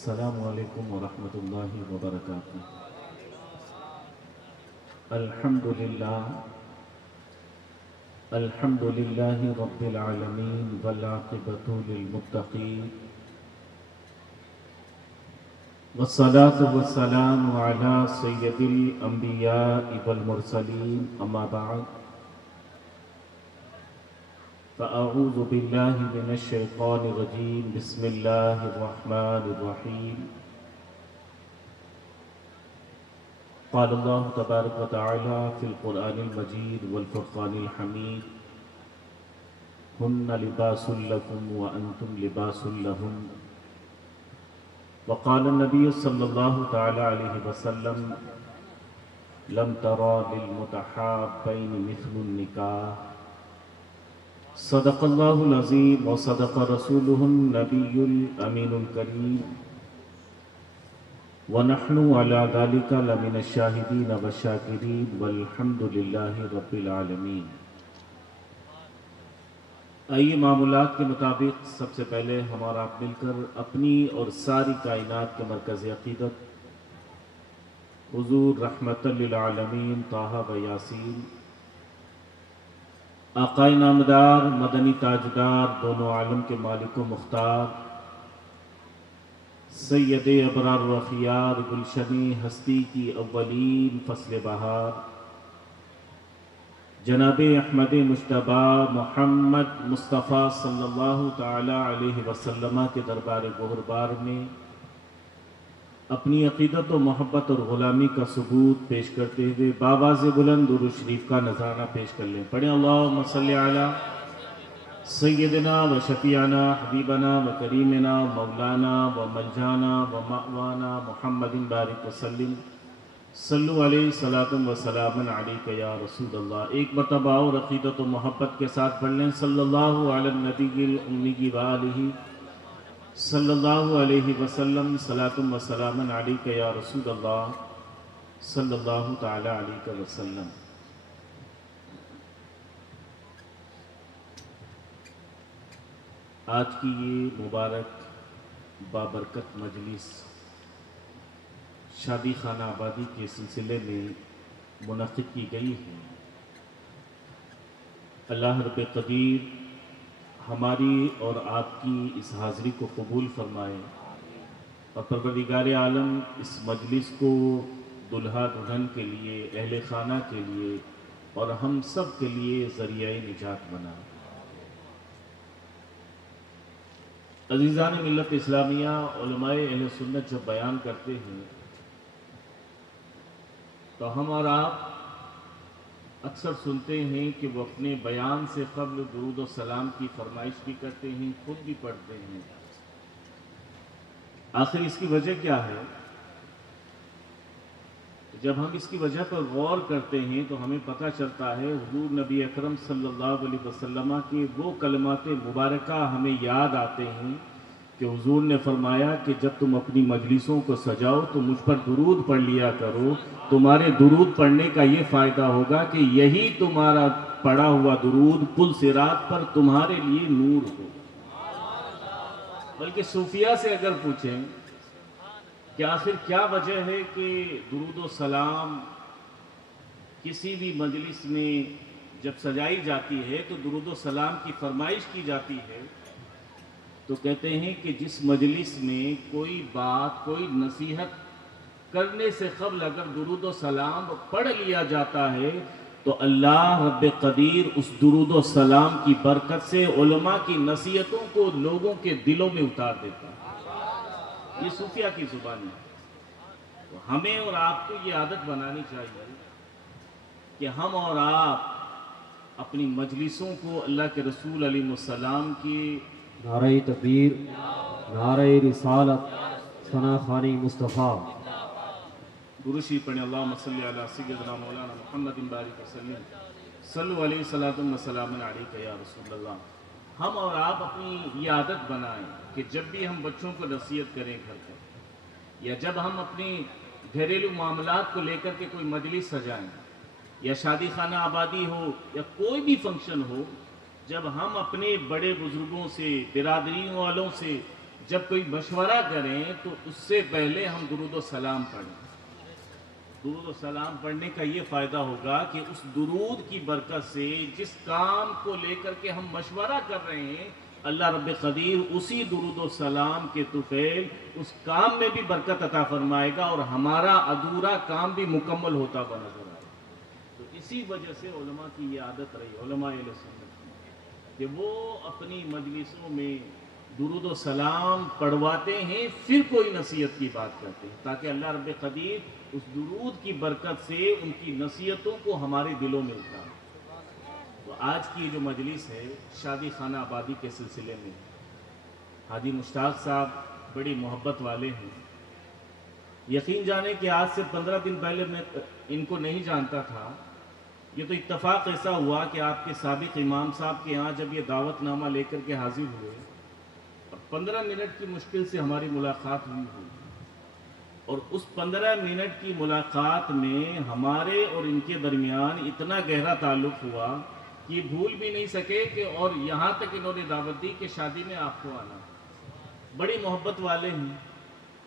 السلام علیکم ورحمۃ اللہ وبرکاتہ۔ الحمد للہ رب العالمین والعاقبۃ للمتقین والصلاة والسلام علی سید الانبیاء والمرسلین، اما بعد فاعوذ باللہ من الشیطان الرجیم، بسم اللہ الرحمن الرحیم۔ قال اللہ تبارک و تعالی فی القرآن المجید والفرقان الحمید، ہن لباس لکم وانتم لباس لہن، وقال النبی صلی اللہ تعالی علیہ وسلم لم ترى للمتحابین مثل النکاح، صدق اللہ العظیم وصدق رسولہ النبی الامین الکریم، ونحن علی ذلک لمن الشاہدین والشاکرین والحمد للہ رب العالمین۔ آئیے معمولات کے مطابق سب سے پہلے ہم اور آپ مل کر اپنی اور ساری کائنات کے مرکز عقیدت حضور رحمت للعالمین طٰہٰ و یاسین، آقائے نامدار مدنی تاجدار دونوں عالم کے مالک و مختار، سید ابرار و خیار، گلشنی ہستی کی اولین فصل بہار، جناب احمد مجتبی محمد مصطفیٰ صلی اللہ تعالی علیہ وسلم کے دربار گہربار میں اپنی عقیدت و محبت اور غلامی کا ثبوت پیش کرتے ہوئے بآواز بلند درود شریف کا نذرانہ پیش کر لیں۔ پڑھیں اللہم صلی علی سیدنا و شفیعنا حبیبنا و کریمنا مولانا و ملجانا و مأوانا محمد بارک وسلم، صلو علیہ صلاۃ و سلام علیک یا رسول اللہ۔ ایک مرتبہ اور عقیدت و محبت کے ساتھ پڑھ لیں، صلی اللہ علی النبی الامی وآلہ صلی اللہ علیہ وسلم، صلاۃ و سلام علیک یا رسول اللہ صلی اللہ تعالی علیہ وسلم۔ آج کی یہ مبارک بابرکت مجلس شادی خانہ آبادی کے سلسلے میں منعقد کی گئی ہے۔ اللہ رب قدیر ہماری اور آپ کی اس حاضری کو قبول فرمائے، اور پروردگار عالم اس مجلس کو دلہا دلہن کے لیے، اہل خانہ کے لیے اور ہم سب کے لیے ذریعہ نجات بنائے۔ عزیزان ملت اسلامیہ، علماء اہل سنت جب بیان کرتے ہیں تو ہم اور آپ اکثر سنتے ہیں کہ وہ اپنے بیان سے قبل درود و سلام کی فرمائش بھی کرتے ہیں، خود بھی پڑھتے ہیں۔ آخر اس کی وجہ کیا ہے؟ جب ہم اس کی وجہ پر غور کرتے ہیں تو ہمیں پتہ چلتا ہے حضور نبی اکرم صلی اللہ علیہ وسلم کے وہ کلمات مبارکہ ہمیں یاد آتے ہیں کہ حضور نے فرمایا کہ جب تم اپنی مجلسوں کو سجاؤ تو مجھ پر درود پڑھ لیا کرو، تمہارے درود پڑھنے کا یہ فائدہ ہوگا کہ یہی تمہارا پڑھا ہوا درود پل صراط پر تمہارے لیے نور ہو۔ بلکہ صوفیہ سے اگر پوچھیں کہ آخر کیا وجہ ہے کہ درود و سلام کسی بھی مجلس میں جب سجائی جاتی ہے تو درود و سلام کی فرمائش کی جاتی ہے، تو کہتے ہیں کہ جس مجلس میں کوئی بات، کوئی نصیحت کرنے سے قبل اگر درود و سلام پڑھ لیا جاتا ہے تو اللہ رب قدیر اس درود و سلام کی برکت سے علماء کی نصیحتوں کو لوگوں کے دلوں میں اتار دیتا ہے۔ یہ صوفیہ کی زبان ہے۔ تو ہمیں اور آپ کو یہ عادت بنانی چاہیے کہ ہم اور آپ اپنی مجلسوں کو اللہ کے رسول علیہ السلام کی نعرہ تکبیر، نعرہ رسالت، ثنا خوانی مصطفیٰ، درود شریف پڑھیں، اللہم صلی علی سیدنا مولانا محمد بارک وسلم، صلو علیہ صلاۃ و سلام علیک یا رسول اللہ۔ ہم اور آپ اپنی یہ عادت بنائیں کہ جب بھی ہم بچوں کو نصیحت کریں گھر پر، یا جب ہم اپنی گھریلو معاملات کو لے کر کے کوئی مجلس سجائیں، یا شادی خانہ آبادی ہو یا کوئی بھی فنکشن ہو، جب ہم اپنے بڑے بزرگوں سے، برادری والوں سے جب کوئی مشورہ کریں تو اس سے پہلے ہم درود و سلام پڑھیں. درود و سلام پڑھنے کا یہ فائدہ ہوگا کہ اس درود کی برکت سے جس کام کو لے کر کے ہم مشورہ کر رہے ہیں اللہ رب قدیر اسی درود و سلام کے طفیل اس کام میں بھی برکت عطا فرمائے گا اور ہمارا ادھورا کام بھی مکمل ہوتا ہوا نظر آئے. تو اسی وجہ سے علماء کی یہ عادت رہی, علماء اہل سنت کی, کہ وہ اپنی مجلسوں میں درود و سلام پڑھواتے ہیں پھر کوئی نصیحت کی بات کرتے ہیں تاکہ اللہ رب قدیر اس درود کی برکت سے ان کی نصیحتوں کو ہمارے دلوں میں اتارے. تو آج کی جو مجلس ہے شادی خانہ آبادی کے سلسلے میں, حاجی مشتاق صاحب بڑی محبت والے ہیں. یقین جانے کہ آج سے 15 دن پہلے میں ان کو نہیں جانتا تھا. یہ تو اتفاق ایسا ہوا کہ آپ کے سابق امام صاحب کے یہاں جب یہ دعوت نامہ لے کر کے حاضر ہوئے اور 15 منٹ کی مشکل سے ہماری ملاقات ہوئی اور اس 15 منٹ کی ملاقات میں ہمارے اور ان کے درمیان اتنا گہرا تعلق ہوا کہ یہ بھول بھی نہیں سکے کہ اور یہاں تک انہوں نے دعوت دی کہ شادی میں آپ کو آنا. بڑی محبت والے ہیں.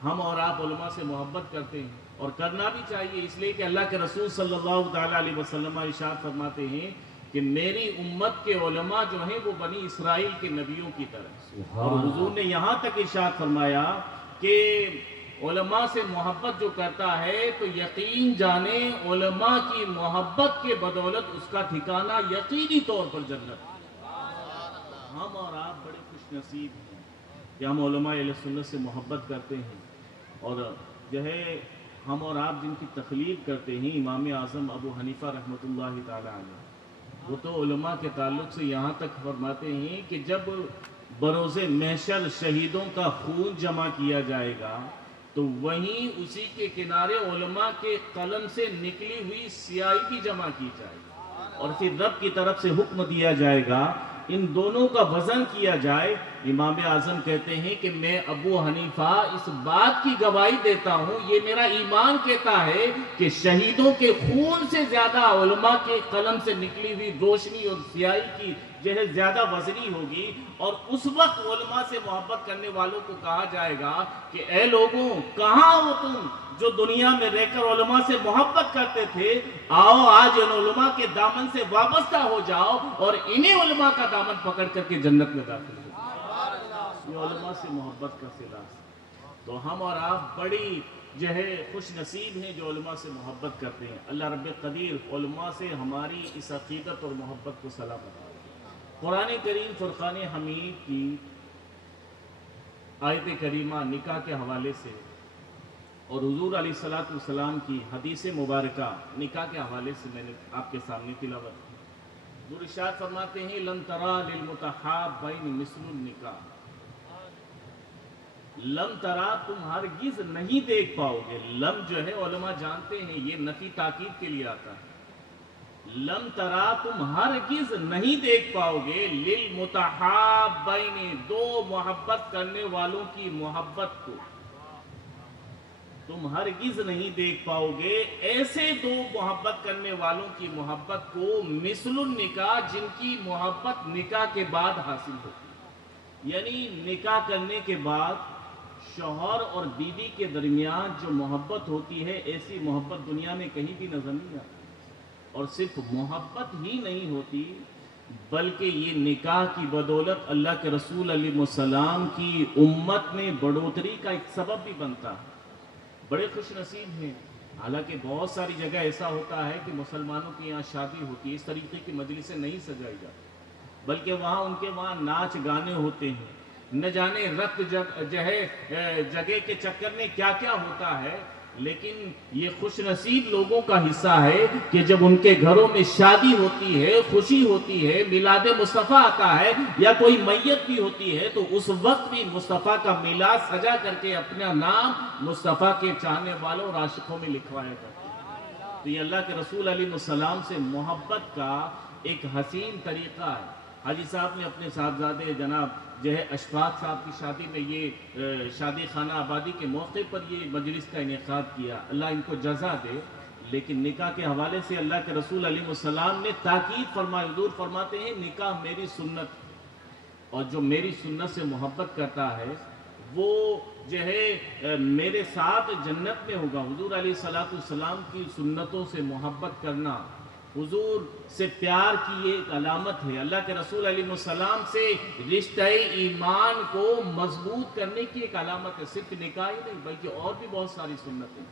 ہم اور آپ علماء سے محبت کرتے ہیں اور کرنا بھی چاہیے, اس لیے کہ اللہ کے رسول صلی اللہ تعالیٰ علیہ وسلم ارشاد فرماتے ہیں کہ میری امت کے علماء جو ہیں وہ بنی اسرائیل کے نبیوں کی طرح. اور حضور نے یہاں تک ارشاد فرمایا کہ علماء سے محبت جو کرتا ہے تو یقین جانے علماء کی محبت کے بدولت اس کا ٹھکانہ یقینی طور پر جنت. ہم اور آپ بڑے خوش نصیب ہیں کہ ہم علماء اہل سنت سے محبت کرتے ہیں اور جو ہے ہم اور آپ جن کی تخلیق کرتے ہیں امام اعظم ابو حنیفہ رحمۃ اللہ تعالی علیہ, وہ تو علماء کے تعلق سے یہاں تک فرماتے ہیں کہ جب بروز محشر شہیدوں کا خون جمع کیا جائے گا تو وہیں اسی کے کنارے علماء کے قلم سے نکلی ہوئی سیاہی بھی جمع کی جائے گی اور پھر رب کی طرف سے حکم دیا جائے گا ان دونوں کا وزن کیا جائے. امام اعظم کہتے ہیں کہ میں ابو حنیفہ اس بات کی گواہی دیتا ہوں, یہ میرا ایمان کہتا ہے کہ شہیدوں کے خون سے زیادہ علماء کے قلم سے نکلی ہوئی روشنی اور سیاہی کی جو ہے زیادہ وزنی ہوگی. اور اس وقت علماء سے محبت کرنے والوں کو کہا جائے گا کہ اے لوگوں کہاں ہو تم جو دنیا میں رہ کر علماء سے محبت کرتے تھے, آؤ آج ان علماء کے دامن سے وابستہ ہو جاؤ اور انہیں علماء کا دامن پکڑ کر کے جنت میں داخل ہو. یہ علماء سے محبت کا صلہ. تو ہم اور آپ بڑی جو ہے خوش نصیب ہیں جو علماء سے محبت کرتے ہیں. اللہ رب قدیر علماء سے ہماری اس عقیدت اور محبت کو سلامت کرے. قرآن کریم فرقان حمید کی آیت کریمہ نکاح کے حوالے سے اور حضور علیہ الصلوۃ والسلام کی حدیث مبارکہ نکاح کے حوالے سے میں نے آپ کے سامنے تلاوت کی. حضور ارشاد فرماتے ہیں لن ترى للمتحابین مثل النکاح, لم ترا تم ہرگز نہیں دیکھ پاؤ گے. لم جو ہے علماء جانتے ہیں یہ نفی تاکید کے لیے آتا ہے. لم ترا تم ہرگز نہیں دیکھ پاؤ گے للمتحابین دو محبت کرنے والوں کی محبت کو, تم ہرگز نہیں دیکھ پاؤ گے ایسے دو محبت کرنے والوں کی محبت کو مثل النکاح جن کی محبت نکاح کے بعد حاصل ہوتی. یعنی نکاح کرنے کے بعد شوہر اور بیوی کے درمیان جو محبت ہوتی ہے ایسی محبت دنیا میں کہیں بھی نظر نہیں آتی. اور صرف محبت ہی نہیں ہوتی بلکہ یہ نکاح کی بدولت اللہ کے رسول علیہ السلام کی امت میں بڑھوتری کا ایک سبب بھی بنتا ہے. بڑے خوش نصیب ہیں. حالانکہ بہت ساری جگہ ایسا ہوتا ہے کہ مسلمانوں کے یہاں شادی ہوتی ہے اس طریقے کی مجلسیں نہیں سجائی جاتی بلکہ وہاں ان کے وہاں ناچ گانے ہوتے ہیں, نہ جانے رقص جو ہے جگہ کے چکر میں کیا کیا ہوتا ہے. لیکن یہ خوش نصیب لوگوں کا حصہ ہے کہ جب ان کے گھروں میں شادی ہوتی ہے, خوشی ہوتی ہے, میلاد مصطفیٰ آتا ہے یا کوئی میت بھی ہوتی ہے تو اس وقت بھی مصطفیٰ کا میلاد سجا کر کے اپنا نام مصطفیٰ کے چاہنے والوں اور عاشقوں میں لکھوایا کرتے ہیں. تو یہ اللہ کے رسول علیہ السلام سے محبت کا ایک حسین طریقہ ہے. حاجی صاحب نے اپنے صاحبزادے جناب جو ہے اشفاق صاحب کی شادی میں یہ شادی خانہ آبادی کے موقع پر یہ مجلس کا انعقاد کیا, اللہ ان کو جزا دے. لیکن نکاح کے حوالے سے اللہ کے رسول علیہ السلام نے تاکید فرمائی. حضور فرماتے ہیں نکاح میری سنت اور جو میری سنت سے محبت کرتا ہے وہ جو ہے میرے ساتھ جنت میں ہوگا۔ حضور علیہ الصلوۃ والسلام کی سنتوں سے محبت کرنا، حضور سے پیار کی ایک علامت ہے۔ اللہ کے رسول علیہ السلام سے رشتہ ایمان کو مضبوط کرنے کی ایک علامت ہے۔ صرف نکاح ہی نہیں بلکہ اور بھی بہت ساری سنتیں ہیں۔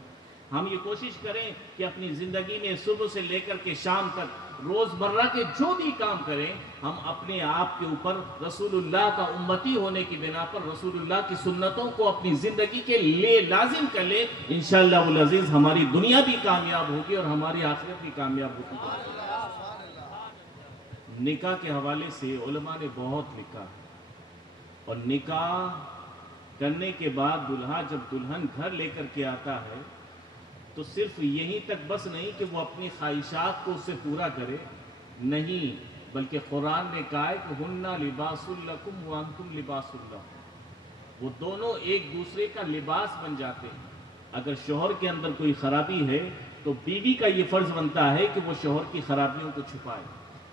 ہم یہ کوشش کریں کہ اپنی زندگی میں صبح سے لے کر کے شام تک روزمرہ کے جو بھی کام کریں، ہم اپنے آپ کے اوپر رسول اللہ کا امتی ہونے کی بنا پر رسول اللہ کی سنتوں کو اپنی زندگی کے لیے لازم کر لیں۔ انشاءاللہ العزیز ہماری دنیا بھی کامیاب ہوگی اور ہماری آخرت بھی کامیاب ہوگی۔ نکاح کے حوالے سے علماء نے بہت لکھا ہے، اور نکاح کرنے کے بعد دلہا جب دلہن گھر لے کر کے آتا ہے تو صرف یہیں تک بس نہیں کہ وہ اپنی خواہشات کو اس سے پورا کرے، نہیں، بلکہ قرآن نے کہا ہے کہ ہننا لباس لکم وانتم لباس لہم، وہ دونوں ایک دوسرے کا لباس بن جاتے ہیں۔ اگر شوہر کے اندر کوئی خرابی ہے تو بیوی کا یہ فرض بنتا ہے کہ وہ شوہر کی خرابیوں کو چھپائے۔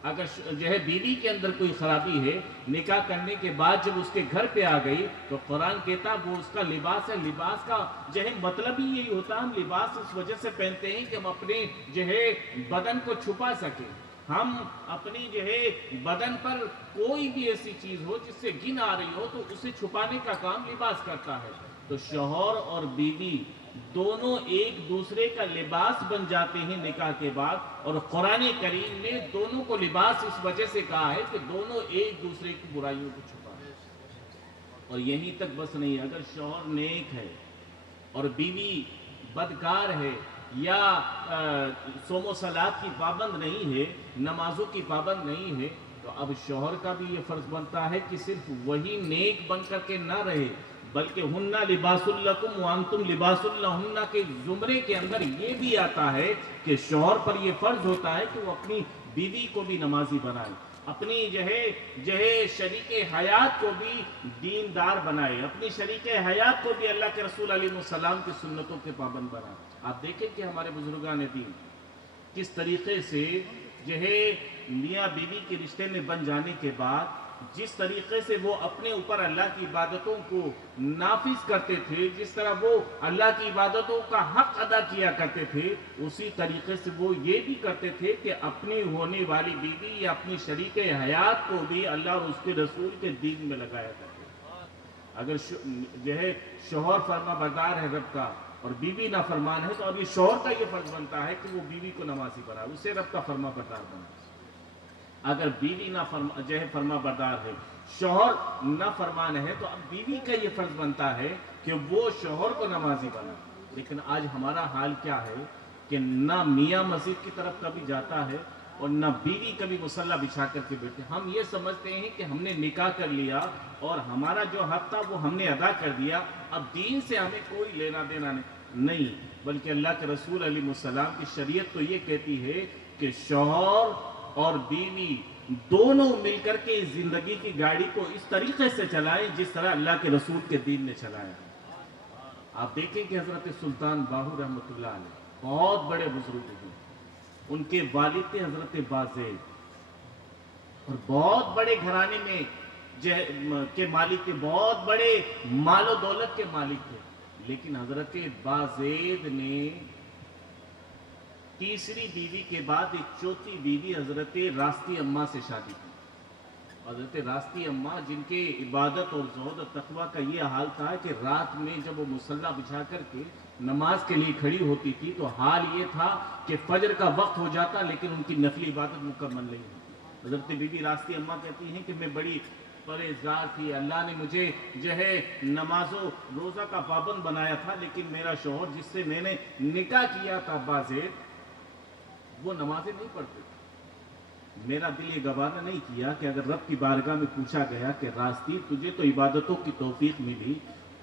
اگر جو ہے بیوی کے اندر کوئی خرابی ہے، نکاح کرنے کے بعد جب اس کے گھر پہ آ گئی تو قرآن کہتا وہ اس کا لباس ہے۔ لباس کا جو ہے مطلب ہی یہی ہوتا ہے، ہم لباس اس وجہ سے پہنتے ہیں کہ ہم اپنے جو ہے بدن کو چھپا سکیں۔ ہم اپنی جو ہے بدن پر کوئی بھی ایسی چیز ہو جس سے گن آ رہی ہو تو اسے چھپانے کا کام لباس کرتا ہے۔ تو شوہر اور بیوی دونوں ایک دوسرے کا لباس بن جاتے ہیں نکاح کے بعد، اور قرآن کریم نے دونوں کو لباس اس وجہ سے کہا ہے کہ دونوں ایک دوسرے کی برائیوں کو چھپائیں۔ اور یہیں تک بس نہیں، اگر شوہر نیک ہے اور بیوی بدکار ہے یا صوم و صلات کی پابند نہیں ہے، نمازوں کی پابند نہیں ہے، تو اب شوہر کا بھی یہ فرض بنتا ہے کہ صرف وہی نیک بن کر کے نہ رہے، بلکہ ہننا لباس لکم وانتم لباس لہن کے زمرے کے اندر یہ بھی آتا ہے کہ شوہر پر یہ فرض ہوتا ہے کہ وہ اپنی بیوی کو بھی نمازی بنائے، اپنی جو ہے شریک حیات کو بھی دیندار بنائے، اپنی شریک حیات کو بھی اللہ کے رسول علیہ السلام کی سنتوں کے پابند بنائے۔ آپ دیکھیں کہ ہمارے بزرگان دین کس طریقے سے جو ہے میاں بیوی کے رشتے میں بن جانے کے بعد جس طریقے سے وہ اپنے اوپر اللہ کی عبادتوں کو نافذ کرتے تھے، جس طرح وہ اللہ کی عبادتوں کا حق ادا کیا کرتے تھے، اسی طریقے سے وہ یہ بھی کرتے تھے کہ اپنی ہونے والی بیوی یا اپنی شریک حیات کو بھی اللہ اور اس کے رسول کے دین میں لگایا کرتے تھے۔ اگر جو ہے شوہر فرما بردار ہے رب کا اور بیوی نافرمان ہے تو ابھی شوہر کا یہ فرض بنتا ہے کہ وہ بیوی کو نمازی بنائے، اسے رب کا فرما بردار بنائے۔ اگر بیوی جو ہے فرما بردار ہے، شوہر نہ فرمان ہے، تو اب بیوی کا یہ فرض بنتا ہے کہ وہ شوہر کو نمازی بنائے۔ لیکن آج ہمارا حال کیا ہے کہ نہ میاں مسجد کی طرف کبھی جاتا ہے اور نہ بیوی کبھی مصلی بچھا کر کے بیٹھے۔ ہم یہ سمجھتے ہیں کہ ہم نے نکاح کر لیا اور ہمارا جو حق تھا وہ ہم نے ادا کر دیا، اب دین سے ہمیں کوئی لینا دینا نہیں، بلکہ اللہ کے رسول علیہ السلام کی شریعت تو یہ کہتی ہے کہ شوہر اور بیوی دونوں مل کر کے زندگی کی گاڑی کو اس طریقے سے چلائیں جس طرح اللہ کے رسول کے دین نے چلایا۔ آپ دیکھیں کہ حضرت سلطان باہو رحمۃ اللہ علیہ بہت بڑے بزرگ ہیں، ان کے والد تھے حضرت بازید، اور بہت بڑے گھرانے میں کے مالک تھے، بہت بڑے مال و دولت کے مالک تھے، لیکن حضرت بازید نے تیسری بیوی کے بعد ایک چوتھی بیوی حضرت راستی اماں سے شادی کی۔ حضرت راستی اماں جن کے عبادت اور زہد اور تقوی کا یہ حال تھا کہ رات میں جب وہ مصلی بچھا کر کے نماز کے لیے کھڑی ہوتی تھی تو حال یہ تھا کہ فجر کا وقت ہو جاتا لیکن ان کی نفلی عبادت مکمل نہیں ہوتی۔ حضرت بی بی راستی اماں کہتی ہیں کہ میں بڑی پرہیزگار تھی، اللہ نے مجھے جو ہے نماز و روزہ کا پابند بنایا تھا، لیکن میرا شوہر جس سے میں نے نکاح کیا تھا بازید، وہ نمازیں نہیں پڑھتے تھے۔ میرا دل یہ گوارا نہیں کیا کہ اگر رب کی بارگاہ میں پوچھا گیا کہ راستی تجھے تو عبادتوں کی توفیق ملی،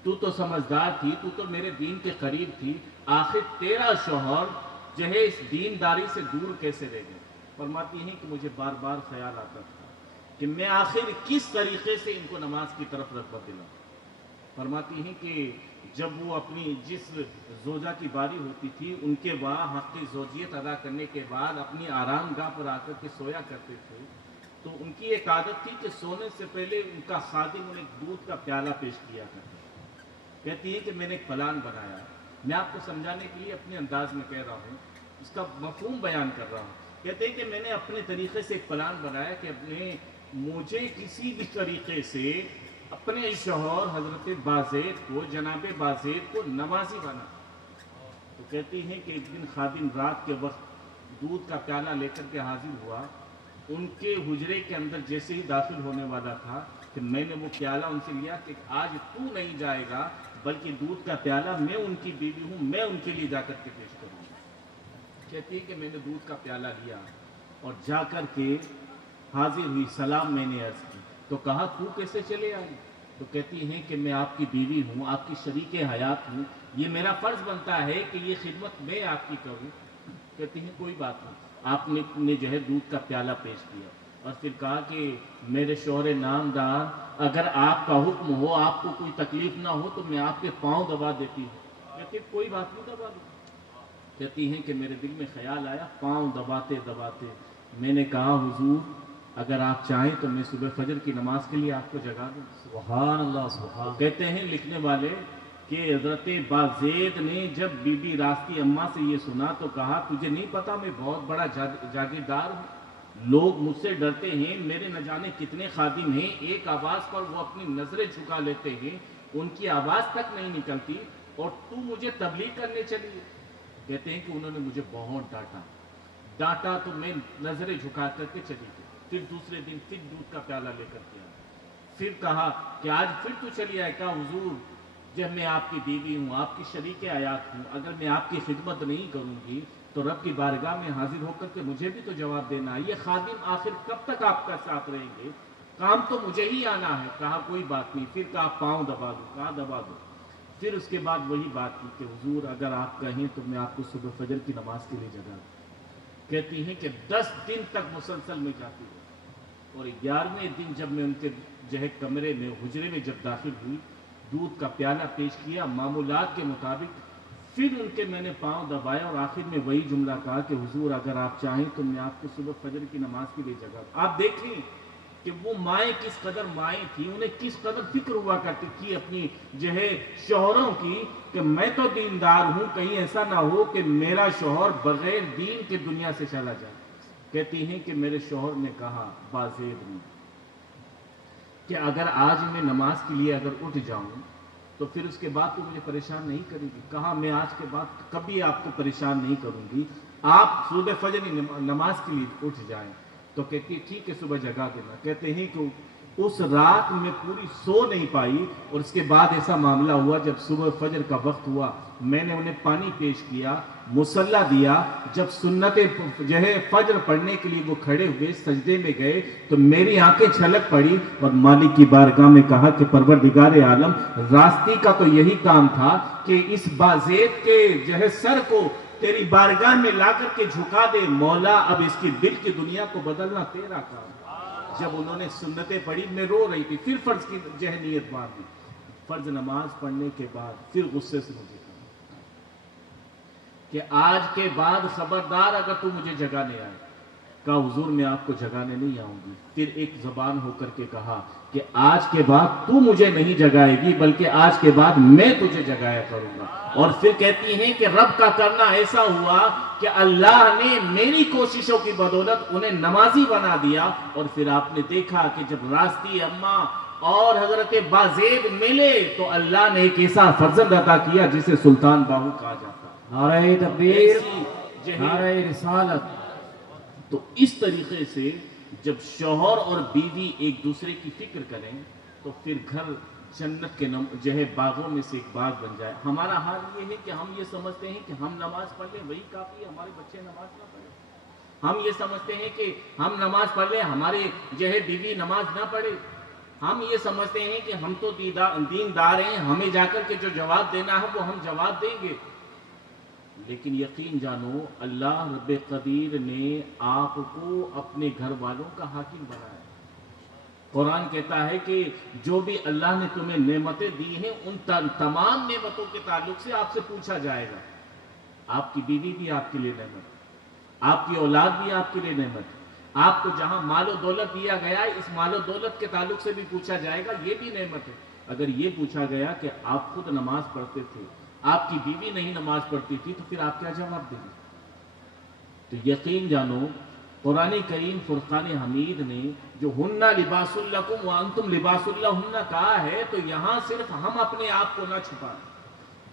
تو تو سمجھدار تھی، تو تو میرے دین کے قریب تھی، آخر تیرا شوہر جو ہے اس دینداری سے دور کیسے رہ گئے؟ فرماتی ہیں کہ مجھے بار بار خیال آتا تھا کہ میں آخر کس طریقے سے ان کو نماز کی طرف رغبت دلاؤں۔ فرماتی ہیں کہ جب وہ اپنی جس زوجہ کی باری ہوتی تھی ان کے وہاں حق زوجیت ادا کرنے کے بعد اپنی آرام گاہ پر آ کر کے سویا کرتے تھے، تو ان کی ایک عادت تھی کہ سونے سے پہلے ان کا خادم انہیں دودھ کا پیالہ پیش کیا کرتا، کہتی ہے کہ میں نے ایک پلان بنایا ہے، میں آپ کو سمجھانے کے لیے اپنے انداز میں کہہ رہا ہوں، اس کا مفہوم بیان کر رہا ہوں۔ کہتے ہیں کہ میں نے اپنے طریقے سے ایک پلان بنایا کہ مجھے کسی بھی طریقے سے اپنے شوہر حضرت بازید کو، جناب بازید کو نمازی بنا۔ تو کہتی ہیں کہ ایک دن خادم رات کے وقت دودھ کا پیالہ لے کر کے حاضر ہوا، ان کے حجرے کے اندر جیسے ہی داخل ہونے والا تھا کہ میں نے وہ پیالہ ان سے لیا کہ آج تو نہیں جائے گا، بلکہ دودھ کا پیالہ میں ان کی بیوی ہوں، میں ان کے لیے جا کر کے پیش کروں گا۔ کہتی ہے کہ میں نے دودھ کا پیالہ لیا اور جا کر کے حاضر ہوئی، سلام میں نے عرض کی، تو کہا تو کیسے چلے آئی؟ تو کہتی ہیں کہ میں آپ کی بیوی ہوں، آپ کی شریک حیات ہوں، یہ میرا فرض بنتا ہے کہ یہ خدمت میں آپ کی کروں۔ کہتی ہیں کوئی بات نہیں۔ آپ نے جو ہے دودھ کا پیالہ پیش کیا اور پھر کہا کہ میرے شوہر نامدار، اگر آپ کا حکم ہو، آپ کو کوئی تکلیف نہ ہو تو میں آپ کے پاؤں دبا دیتی ہوں۔ کہتی کوئی بات نہیں، دبا دو۔ کہتی ہیں کہ میرے دل میں خیال آیا، پاؤں دباتے دباتے میں نے کہا حضور اگر آپ چاہیں تو میں صبح فجر کی نماز کے لیے آپ کو جگا دوں۔ سبحان اللہ سبحان۔ کہتے ہیں لکھنے والے کہ حضرت بازید نے جب بی بی راستی اماں سے یہ سنا تو کہا تجھے نہیں پتا میں بہت بڑا جاگیردار ہوں، لوگ مجھ سے ڈرتے ہیں، میرے نہ جانے کتنے خادم ہیں، ایک آواز پر وہ اپنی نظریں جھکا لیتے ہیں، ان کی آواز تک نہیں نکلتی، اور تو مجھے تبلیغ کرنے چلی ہے۔ کہتے ہیں کہ انہوں نے مجھے بہت ڈانٹا تو میں نظریں جھکا کر کے چلی گئی۔ پھر دوسرے دن پھر دودھ کا پیالہ لے کر کے آیا، پھر کہا کہ آج پھر تو چلی آئے۔ کہا حضور جب میں آپ کی بیوی ہوں، آپ کی شریک حیات ہوں، اگر میں آپ کی خدمت نہیں کروں گی تو رب کی بارگاہ میں حاضر ہو کر کے مجھے بھی تو جواب دینا ہے، یہ خادم آخر کب تک آپ کا ساتھ رہیں گے، کام تو مجھے ہی آنا ہے۔ کہا کوئی بات نہیں۔ پھر کہا پاؤں دبا دو۔ کہا دبا دو۔ پھر اس کے بعد وہی بات کی کہ حضور اگر آپ کہیں تو میں آپ کو صبح فجر کی نماز کے لیے جگا دوں۔ کہتی ہیں کہ 10 دن تک مسلسل میں جاتی رہی، اور 11ویں دن جب میں ان کے جو ہے کمرے میں، حجرے میں جب داخل ہوئی، دودھ کا پیالہ پیش کیا معمولات کے مطابق، پھر ان کے میں نے پاؤں دبایا اور آخر میں وہی جملہ کہا کہ حضور اگر آپ چاہیں تو میں آپ کو صبح فجر کی نماز کے لیے جگا دوں۔ آپ دیکھیں کہ وہ مائیں کس قدر مائیں تھیں، انہیں کس قدر فکر ہوا کرتی تھی اپنی جو ہے شوہروں کی، کہ میں تو دیندار ہوں، کہیں ایسا نہ ہو کہ میرا شوہر بغیر دین کے دنیا سے چلا جائے۔ کہتی ہیں کہ میرے شوہر نے کہا، بازید نے، کہ اگر آج میں نماز کے لیے اگر اٹھ جاؤں تو پھر اس کے بعد تو مجھے پریشان نہیں کرے گی۔ کہا میں آج کے بعد کبھی آپ کو پریشان نہیں کروں گی، آپ صبح فجر نماز کے لیے اٹھ جائیں۔ تو کہتی ٹھیک ہے صبح جگا دینا۔ کہتے ہیں کہ اس رات میں پوری سو نہیں پائی، اور اس کے بعد ایسا معاملہ ہوا جب صبح فجر کا وقت ہوا میں نے انہیں پانی پیش کیا، مصلی دیا، جب سنت جو ہے فجر پڑھنے کے لیے وہ کھڑے ہوئے سجدے میں گئے تو میری آنکھیں چھلک پڑی اور مالک کی بارگاہ میں کہا کہ پروردگار عالم، راستی کا تو یہی کام تھا کہ اس بازید کے جو ہے سر کو تیری بارگاہ میں لا کر کے جھکا دے مولا، اب اس کی دل کی دنیا کو بدلنا تیرا کام۔ جب انہوں نے سنتیں پڑھی میں رو رہی تھی، پھر فرض کی ذہنیت مار دی۔ فرض نماز پڑھنے کے بعد پھر غصے سے مجھے کہا کہ آج کے بعد خبردار اگر تو مجھے جگانے آئے۔ کہا حضور میں آپ کو جگانے نہیں آؤں گی۔ پھر ایک زبان ہو کر کے کہا کہ آج کے بعد تو مجھے نہیں جگائے گی، بلکہ آج کے بعد میں تجھے جگایا کروں گا۔ اور پھر کہتی ہیں کہ رب کا کرنا ایسا ہوا کہ اللہ نے میری کوششوں کی بدولت انہیں نمازی بنا دیا۔ اور پھر آپ نے دیکھا کہ جب راستی اماں اور حضرت بازید ملے تو اللہ نے ایک ایسا فرزند عطا کیا جسے سلطان باہو کہا جاتا ہے۔ نعرہ تکبیر، ایسی نعرہ رسالت۔ تو اس طریقے سے جب شوہر اور بیوی ایک دوسرے کی فکر کریں تو پھر گھر جنت کے جو ہے باغوں میں سے ایک باغ بن جائے۔ ہمارا حال یہ ہے کہ ہم یہ سمجھتے ہیں کہ ہم نماز پڑھ لیں وہی کافی ہے، ہمارے بچے نماز نہ پڑھیں۔ ہم یہ سمجھتے ہیں کہ ہم نماز پڑھ لیں، ہمارے جو ہے بیوی نماز نہ پڑھے۔ ہم یہ سمجھتے ہیں کہ ہم تو دیندار ہیں، ہمیں جا کر کے جو جواب دینا ہے وہ ہم جواب دیں گے۔ لیکن یقین جانو اللہ رب قدیر نے آپ کو اپنے گھر والوں کا حاکم بنایا۔ قرآن کہتا ہے کہ جو بھی اللہ نے تمہیں نعمتیں دی ہیں ان تمام نعمتوں کے تعلق سے آپ سے پوچھا جائے گا۔ آپ کی بیوی بھی آپ کے لیے نعمت ہے، آپ کی اولاد بھی آپ کے لیے نعمت ہے، آپ کو جہاں مال و دولت دیا گیا ہے اس مال و دولت کے تعلق سے بھی پوچھا جائے گا، یہ بھی نعمت ہے۔ اگر یہ پوچھا گیا کہ آپ خود نماز پڑھتے تھے، آپ کی بیوی نہیں نماز پڑھتی تھی، تو پھر آپ کیا جواب دیں گے؟ تو یقین جانو قرآن کریم فرقان حمید نے جو ہن لباس لکم وانتم لباس لہن کہا ہے، تو یہاں صرف ہم اپنے آپ کو نہ چھپائیں،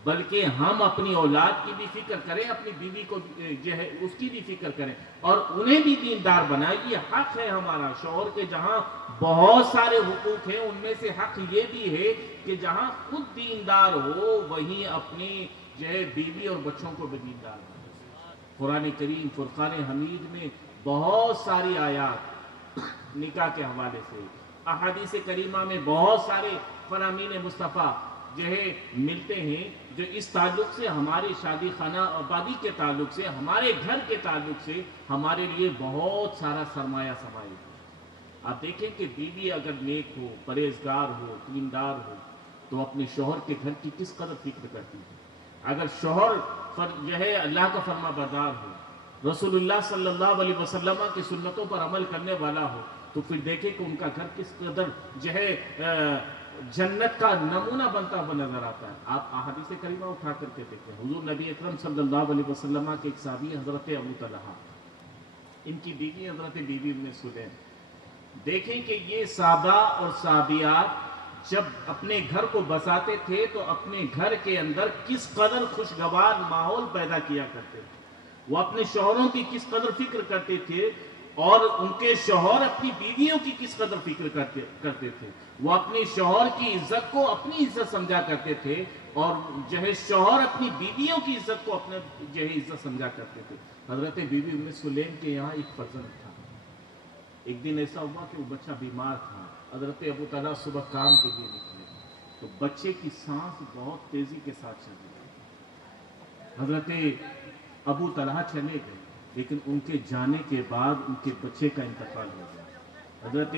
بلکہ ہم اپنی اولاد کی بھی فکر کریں، اپنی بیوی کو جو ہے اس کی بھی فکر کریں اور انہیں بھی دیندار بنائیں۔ یہ حق ہے ہمارا شوہر کے، جہاں بہت سارے حقوق ہیں ان میں سے حق یہ بھی ہے کہ جہاں خود دیندار ہو وہیں اپنی جو ہے بیوی اور بچوں کو بھی دیندار بنائے۔ قرآن کریم فرقان حمید میں بہت ساری آیات نکاح کے حوالے سے، احادیث کریمہ میں بہت سارے فرامین مصطفیٰ جو ہے ملتے ہیں، جو اس تعلق سے، ہماری شادی خانہ آبادی کے تعلق سے، ہمارے گھر کے تعلق سے ہمارے لیے بہت سارا سرمایہ سمائے ہیں۔ آپ دیکھیں کہ بیوی اگر نیک ہو، پرہیزگار ہو، دیندار ہو، تو اپنے شوہر کے گھر کی کس قدر فکر کرتی ہے۔ اگر شوہر جو ہے اللہ کا فرما بردار ہو، رسول اللہ صلی اللہ علیہ وسلم کی سنتوں پر عمل کرنے والا ہو، تو پھر دیکھیں کہ ان کا گھر کس قدر جو ہے جنت کا نمونہ بنتا ہوا نظر آتا ہے۔ آپ احادیث کریمہ اٹھا کر کے دیکھیں، حضور نبی اکرم صلی اللہ علیہ وسلم کے ایک صحابی حضرت ابو طلحہ، ان کی بیوی حضرت بیوی ام سلیم، دیکھیں کہ یہ صحابہ اور صحابیات جب اپنے گھر کو بساتے تھے تو اپنے گھر کے اندر کس قدر خوشگوار ماحول پیدا کیا کرتے تھے، وہ اپنے شوہروں کی کس قدر فکر کرتے تھے اور ان کے شوہر اپنی بیویوں کی کس قدر فکر کرتے تھے۔ وہ اپنے شوہر کی عزت کو اپنی عزت سمجھا کرتے تھے اور جو ہے شوہر اپنی بیویوں کی عزت کو اپنے جو ہے عزت سمجھا کرتے تھے۔ حضرت بیوی ام سلیم کے یہاں ایک فرزند تھا۔ ایک دن ایسا ہوا کہ وہ بچہ بیمار تھا، حضرت ابو طلحہ صبح کام کے لیے نکلے تو بچے کی سانس بہت تیزی کے ساتھ چل رہی تھی۔ حضرت ابو طلحہ چلے گئے، لیکن ان کے جانے کے بعد ان کے بچے کا انتقال ہو گیا۔ حضرت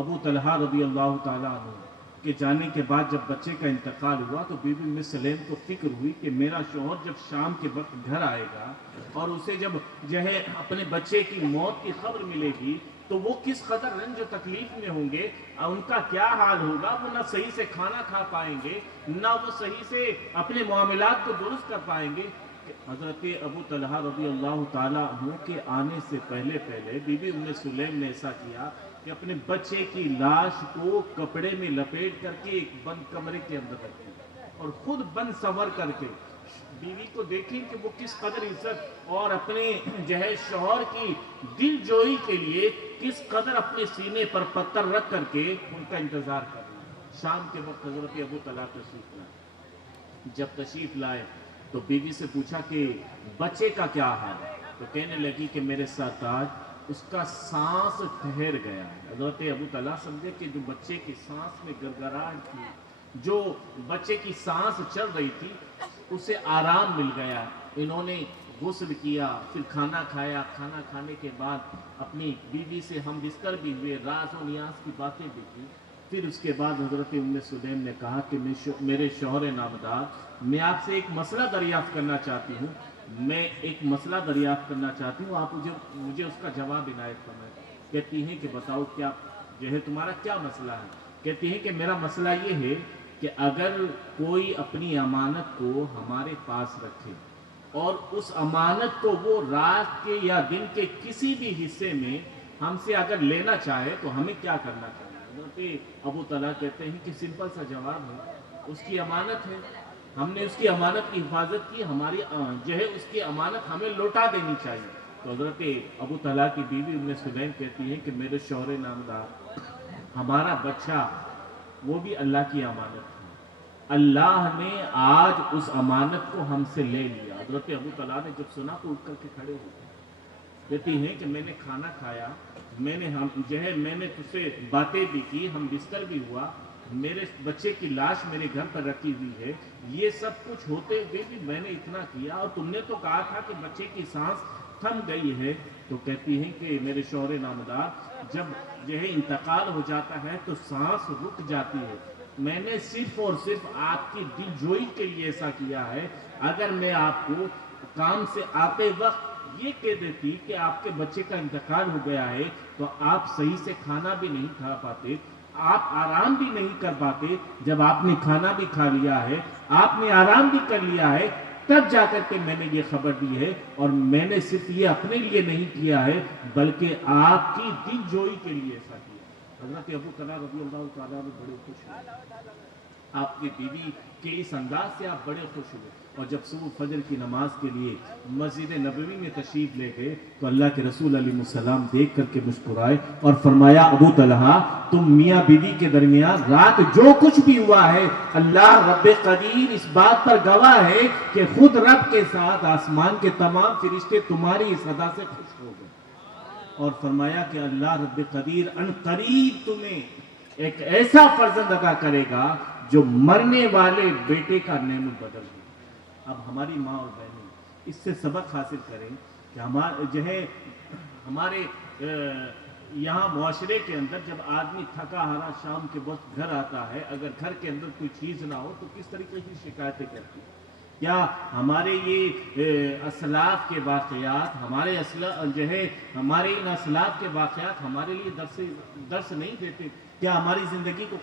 ابو طلحہ رضی اللہ تعالیٰ عنہ کے جانے کے بعد جب بچے کا انتقال ہوا تو بی بی ام سلیم کو فکر ہوئی کہ میرا شوہر جب شام کے وقت گھر آئے گا اور اسے جب جو ہے اپنے بچے کی موت کی خبر ملے گی تو وہ کس قدر رنج و تکلیف میں ہوں گے، ان کا کیا حال ہوگا، وہ نہ صحیح سے کھانا کھا پائیں گے، نہ وہ صحیح سے اپنے معاملات کو درست کر پائیں گے۔ حضرت ابو طلحہ رضی اللہ تعالیٰ عنہ کے آنے سے پہلے بی بی ام سلیم نے ایسا کیا کہ اپنے بچے کی لاش کو کپڑے میں لپیٹ کر کے ایک بند کمرے کے اندر رکھی اور خود بند سنور کر کے بیوی کو دیکھیں کہ وہ کس قدر عزت اور اپنے جو ہے شوہر کی دل جوئی کے لیے کس قدر اپنے سینے پر پتھر رکھ کر کے ان کا انتظار کر رہے ہیں۔ شام کے وقت حضرت ابو طلحہ تشریف لائے، جب تشریف لائے تو بیوی سے پوچھا کہ بچے کا کیا حال ہے، تو کہنے لگی کہ میرے سرتاج اس کا سانس ٹھہر گیا ہے۔ حضرت ابو طلحہ سمجھے کہ جو بچے کی سانس میں گڑگڑاہٹ تھی، جو بچے کی سانس چل رہی تھی، اسے آرام مل گیا۔ انہوں نے غسل کیا، پھر کھانا کھایا، کھانا کھانے کے بعد اپنی بیوی سے ہم بستر بھی ہوئے، راز و نیاز کی باتیں بھی کی۔ پھر اس کے بعد حضرت ام سلیم نے کہا کہ میرے شوہر نامدار، میں آپ سے ایک مسئلہ دریافت کرنا چاہتی ہوں، آپ مجھے اس کا جواب عنایت فرمائیں۔ کہتی ہیں کہ بتاؤ کیا جو ہے تمہارا کیا مسئلہ ہے؟ کہتی ہیں کہ میرا مسئلہ یہ ہے کہ اگر کوئی اپنی امانت کو ہمارے پاس رکھے اور اس امانت کو وہ رات کے یا دن کے کسی بھی حصے میں ہم سے اگر لینا چاہے تو ہمیں کیا کرنا چاہیے؟ حضرت ابو طلحہ کہتے ہیں کہ سمپل سا جواب ہے، اس کی امانت ہے، ہم نے اس کی امانت کی حفاظت کی، ہماری جو ہے اس کی امانت ہمیں لوٹا دینی چاہیے۔ تو حضرت ابو طلحہ کی بیوی ام سلیم کہتی ہیں کہ میرے شوہر نامدار، ہمارا بچہ وہ بھی اللہ کی امانت ہے، اللہ نے آج اس امانت کو ہم سے لے لیا۔ حضرت ابو طلحہ نے جب سنا تو اٹھ کر کے کھڑے ہو گئے، کہتی ہیں کہ میں نے کھانا کھایا، میں نے تجھ سے باتیں بھی کی، ہم بستر بھی ہوا، میرے بچے کی لاش میرے گھر پر رکھی ہوئی ہے، یہ سب کچھ ہوتے ہوئے بھی میں نے اتنا کیا اور تم نے تو کہا تھا کہ بچے کی سانس تھم گئی ہے۔ تو کہتی ہیں کہ میرے شوہر نامدار، جب جو ہے انتقال ہو جاتا ہے تو سانس رک جاتی ہے، میں نے صرف اور صرف آپ کی دل جوئی کے لیے ایسا کیا ہے۔ اگر میں آپ کو کام سے آتے وقت یہ کہہ دیتی کہ آپ کے بچے کا انتقال ہو گیا ہے تو آپ صحیح سے کھانا بھی نہیں کھا پاتے، آپ آرام بھی نہیں کر پاتے، جب آپ نے کھانا بھی کھا لیا ہے، آپ نے آرام بھی کر لیا ہے، تب جا کر کے میں نے یہ خبر دی ہے، اور میں نے صرف یہ اپنے لیے نہیں کیا ہے بلکہ آپ کی دل جوئی کے لیے ایسا کیا۔ حضرت ابو طلحہ رضی اللہ تعالیٰ عنہ بڑے خوش ہوئے، آپ کی بیوی کے اس انداز سے آپ بڑے خوش ہوئے، اور جب صبح فجر کی نماز کے لیے مسجد نبوی میں تشریف لے گئے تو اللہ کے رسول علیہ السلام دیکھ کر کے مسکرائے اور فرمایا ابو طلحہ تم میاں بیوی کے درمیان رات جو کچھ بھی ہوا ہے اللہ رب قدیر اس بات پر گواہ ہے کہ خود رب کے ساتھ آسمان کے تمام فرشتے تمہاری اس ادا سے خوش ہو گئے، اور فرمایا کہ اللہ رب قدیر ان قریب تمہیں ایک ایسا فرزند عطا کرے گا جو مرنے والے بیٹے کا نعم بدل دے۔ اب ہماری ماں اور بہنیں اس سے سبق حاصل کریں کہ ہمارے یہاں معاشرے کے اندر جب آدمی تھکا ہارا شام کے وقت گھر آتا ہے، اگر گھر کے اندر کوئی چیز نہ ہو تو کس طریقے کی شکایتیں کرتی ہیں۔ کیا ہمارے یہ اسلاف کے واقعات ہمارے ان اسلاف کے واقعات ہمارے لیے درس نہیں دیتے؟ کیا ہماری زندگی کو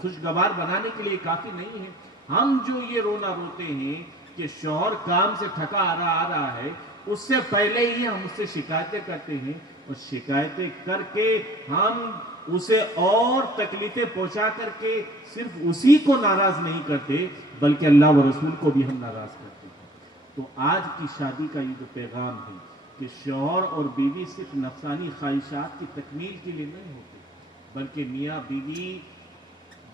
خوشگوار بنانے کے لیے کافی نہیں ہے؟ ہم جو یہ رونا روتے ہیں کہ شوہر کام سے تھکا آ رہا ہے، اس سے پہلے ہی ہم اس سے شکایتیں کرتے ہیں، اور شکایتیں کر کے ہم اسے اور تکلیفیں پہنچا کر کے صرف اسی کو ناراض نہیں کرتے بلکہ اللہ و رسول کو بھی ہم ناراض کرتے ہیں۔ تو آج کی شادی کا یہ جو پیغام ہے کہ شوہر اور بیوی صرف نفسانی خواہشات کی تکمیل کے لیے نہیں ہوتے بلکہ میاں بیوی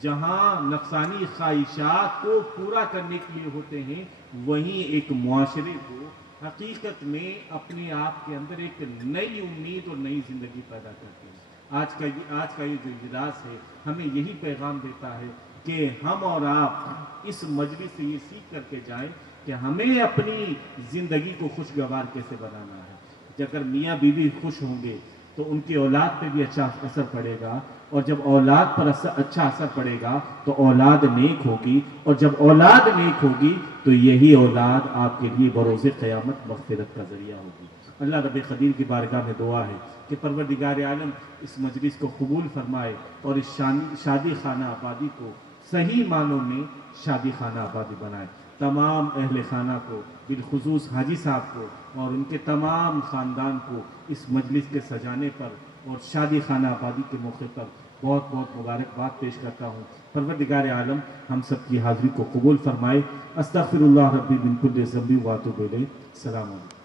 جہاں نفسانی خواہشات کو پورا کرنے کے لیے ہوتے ہیں، وہیں ایک معاشرے کو حقیقت میں اپنے آپ کے اندر ایک نئی امید اور نئی زندگی پیدا کرتے ہیں۔ آج کا یہ جو اجلاس ہے ہمیں یہی پیغام دیتا ہے کہ ہم اور آپ اس مجلس سے یہ سیکھ کر کے جائیں کہ ہمیں اپنی زندگی کو خوشگوار کیسے بنانا ہے۔ اگر میاں بیوی خوش ہوں گے تو ان کی اولاد پہ بھی اچھا اثر پڑے گا، اور جب اولاد پر اچھا اثر پڑے گا تو اولاد نیک ہوگی، اور جب اولاد نیک ہوگی تو یہی اولاد آپ کے لیے بروز قیامت مغفرت کا ذریعہ ہوگی۔ اللہ رب قدیر کی بارگاہ میں دعا ہے کہ پروردگار عالم اس مجلس کو قبول فرمائے اور اس شادی خانہ آبادی کو صحیح معنوں میں شادی خانہ آبادی بنائے۔ تمام اہل خانہ کو، بالخصوص حاجی صاحب کو اور ان کے تمام خاندان کو اس مجلس کے سجانے پر اور شادی خانہ آبادی کے موقع پر بہت بہت مبارکباد پیش کرتا ہوں۔ پروردگار عالم ہم سب کی حاضری کو قبول فرمائے۔ استغفر اللہ ربی من کل ذنب و اتوب الیہ۔ السلام علیکم۔